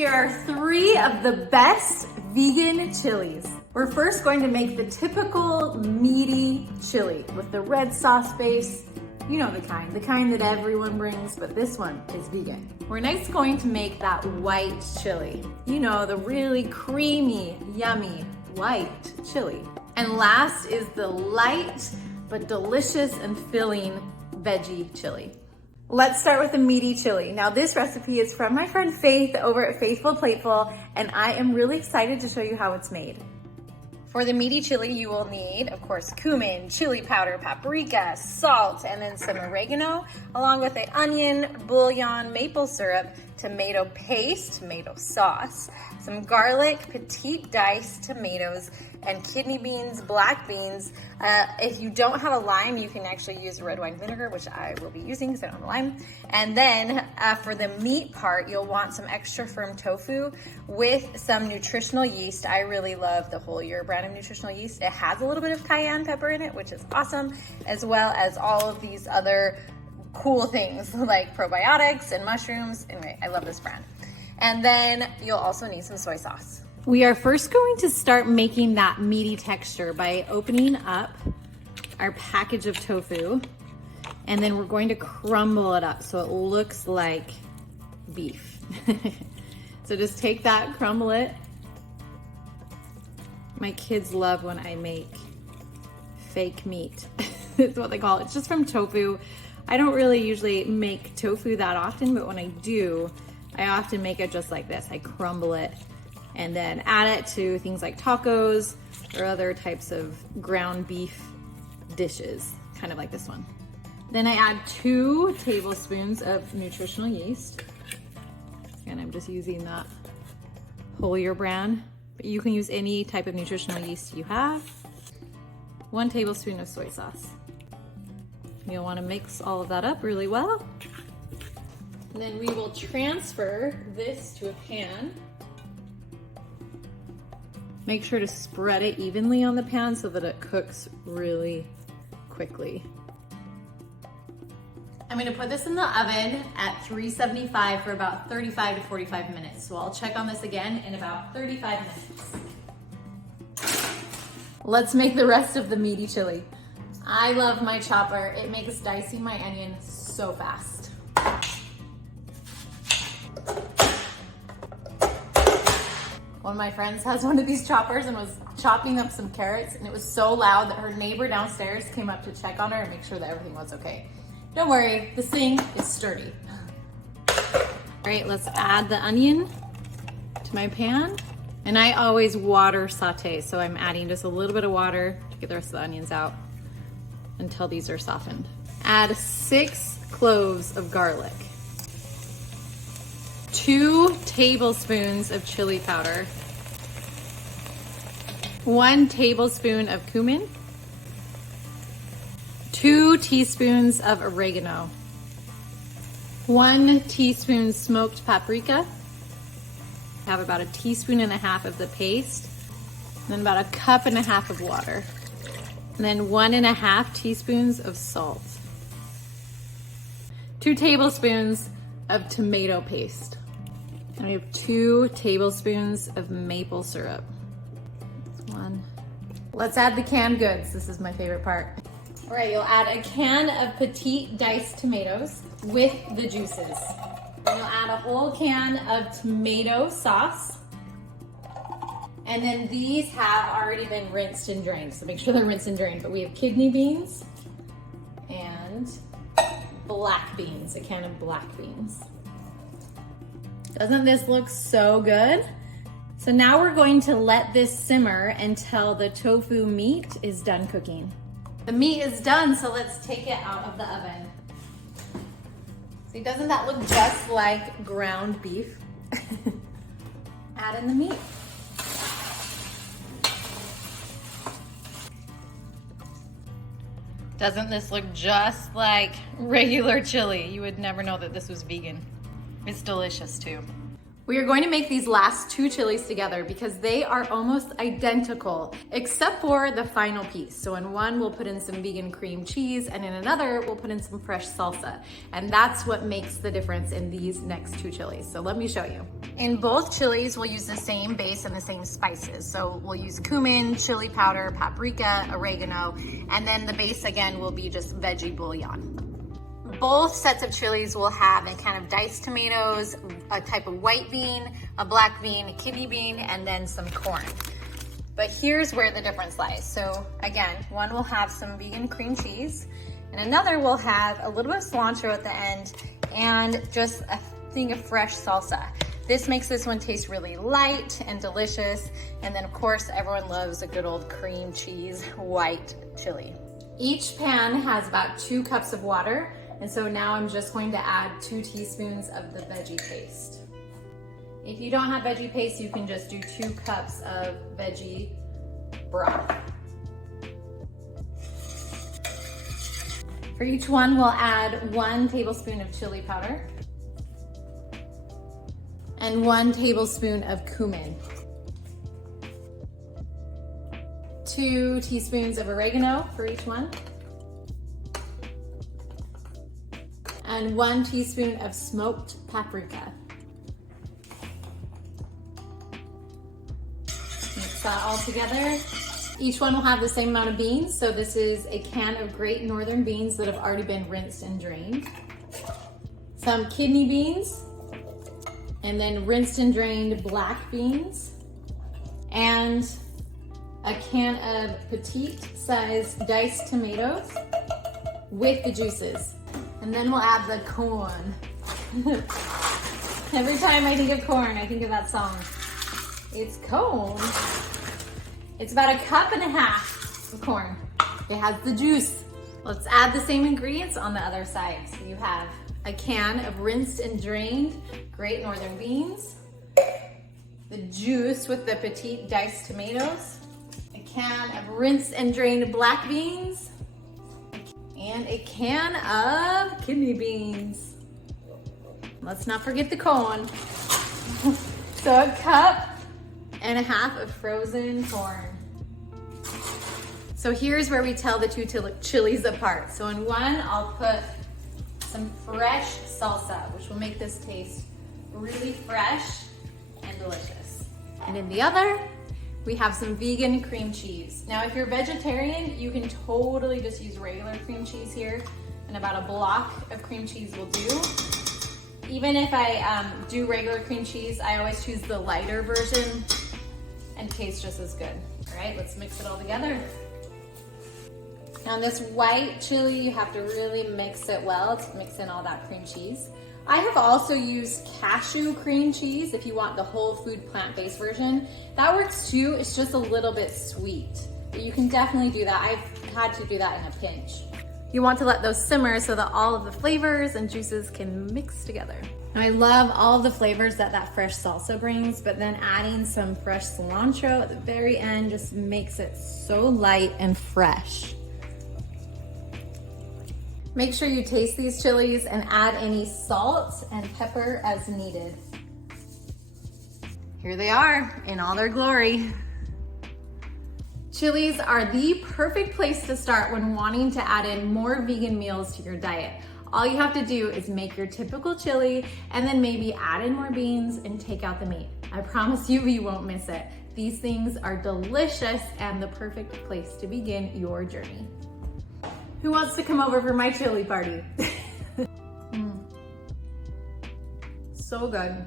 Here are 3 of the best vegan chilies. We're first going to make the typical meaty chili with the red sauce base. You know the kind that everyone brings, but this one is vegan. We're next going to make that white chili. You know, the really creamy, yummy white chili. And last is the light but delicious and filling veggie chili. Let's start with the meaty chili. Now this recipe is from my friend Faith over at Faithful Plateful, and I am really excited to show you how it's made. For the meaty chili, you will need, of course, cumin, chili powder, paprika, salt, and then some oregano, along with an onion, bouillon, maple syrup, tomato paste, tomato sauce, some garlic, petite diced tomatoes, and kidney beans, black beans. If you don't have a lime, you can actually use red wine vinegar, which I will be using because I don't have a lime. And then for the meat part, you'll want some extra firm tofu with some nutritional yeast. I really love the Whole Year brand of nutritional yeast. It has a little bit of cayenne pepper in it, which is awesome, as well as all of these other cool things like probiotics and mushrooms. Anyway, I love this brand. And then you'll also need some soy sauce. We are first going to start making that meaty texture by opening up our package of tofu, and then we're going to crumble it up so it looks like beef. So just take that, crumble it. My kids love when I make fake meat. It's what they call it. It's just from tofu. I don't really usually make tofu that often, but when I do, I often make it just like this. I crumble it and then add it to things like tacos or other types of ground beef dishes, kind of like this one. Then I add 2 tablespoons of nutritional yeast. And I'm just using that Whole Year brand, but you can use any type of nutritional yeast you have. 1 tablespoon of soy sauce. You'll want to mix all of that up really well. And then we will transfer this to a pan. Make sure to spread it evenly on the pan so that it cooks really quickly. I'm gonna put this in the oven at 375 for about 35 to 45 minutes. So I'll check on this again in about 35 minutes. Let's make the rest of the meaty chili. I love my chopper. It makes dicing my onion so fast. One of my friends has one of these choppers and was chopping up some carrots, and it was so loud that her neighbor downstairs came up to check on her and make sure that everything was okay. Don't worry, this thing is sturdy. All right, let's add the onion to my pan. And I always water saute, so I'm adding just a little bit of water to get the rest of the onions out until these are softened. Add 6 cloves of garlic. 2 tablespoons of chili powder. 1 tablespoon of cumin. 2 teaspoons of oregano. 1 teaspoon smoked paprika. I have about 1.5 teaspoons of the paste. And then about 1.5 cups of water. And then 1.5 teaspoons of salt. 2 tablespoons of tomato paste. And we have 2 tablespoons of maple syrup. 1. Let's add the canned goods. This is my favorite part. All right, you'll add a can of petite diced tomatoes with the juices. And you'll add a whole can of tomato sauce. And then these have already been rinsed and drained, so make sure they're rinsed and drained. But we have kidney beans and black beans, a can of black beans. Doesn't this look so good? So now we're going to let this simmer until the tofu meat is done cooking. The meat is done, so let's take it out of the oven. See, doesn't that look just like ground beef? Add in the meat. Doesn't this look just like regular chili? You would never know that this was vegan. It's delicious too. We are going to make these last two chilies together because they are almost identical, except for the final piece. So in one, we'll put in some vegan cream cheese, and in another, we'll put in some fresh salsa. And that's what makes the difference in these next two chilies. So let me show you. In both chilies, we'll use the same base and the same spices. So we'll use cumin, chili powder, paprika, oregano, and then the base again will be just veggie bouillon. Both sets of chilies will have a kind of diced tomatoes, a type of white bean, a black bean, a kidney bean, and then some corn. But here's where the difference lies. So again, one will have some vegan cream cheese, and another will have a little bit of cilantro at the end, and just a thing of fresh salsa. This makes this one taste really light and delicious. And then of course, everyone loves a good old cream cheese white chili. Each pan has about 2 cups of water. And so now I'm just going to add 2 teaspoons of the veggie paste. If you don't have veggie paste, you can just do 2 cups of veggie broth. For each one, we'll add 1 tablespoon of chili powder and 1 tablespoon of cumin, 2 teaspoons of oregano for each one, and 1 teaspoon of smoked paprika. Mix that all together. Each one will have the same amount of beans. So this is a can of Great Northern beans that have already been rinsed and drained. Some kidney beans, and then rinsed and drained black beans, and a can of petite sized diced tomatoes with the juices. And then we'll add the corn. Every time I think of corn, I think of that song. It's corn. It's about 1.5 cups of corn. It has the juice. Let's add the same ingredients on the other side. So you have a can of rinsed and drained Great Northern beans, the juice with the petite diced tomatoes, a can of rinsed and drained black beans, and a can of kidney beans. Let's not forget the corn. So 1.5 cups of frozen corn. So here's where we tell the two chilies apart. So in one, I'll put some fresh salsa, which will make this taste really fresh and delicious. And in the other, we have some vegan cream cheese. Now, if you're vegetarian, you can totally just use regular cream cheese here, and about a block of cream cheese will do. Even if I do regular cream cheese, I always choose the lighter version and tastes just as good. All right, let's mix it all together. Now, on this white chili, you have to really mix it well to mix in all that cream cheese. I have also used cashew cream cheese if you want the whole food plant-based version. That works too, it's just a little bit sweet. But you can definitely do that. I've had to do that in a pinch. You want to let those simmer so that all of the flavors and juices can mix together. Now, I love all of the flavors that that fresh salsa brings, but then adding some fresh cilantro at the very end just makes it so light and fresh. Make sure you taste these chilies and add any salt and pepper as needed. Here they are in all their glory. Chilies are the perfect place to start when wanting to add in more vegan meals to your diet. All you have to do is make your typical chili and then maybe add in more beans and take out the meat. I promise you won't miss it. These things are delicious and the perfect place to begin your journey. Who wants to come over for my chili party? So good.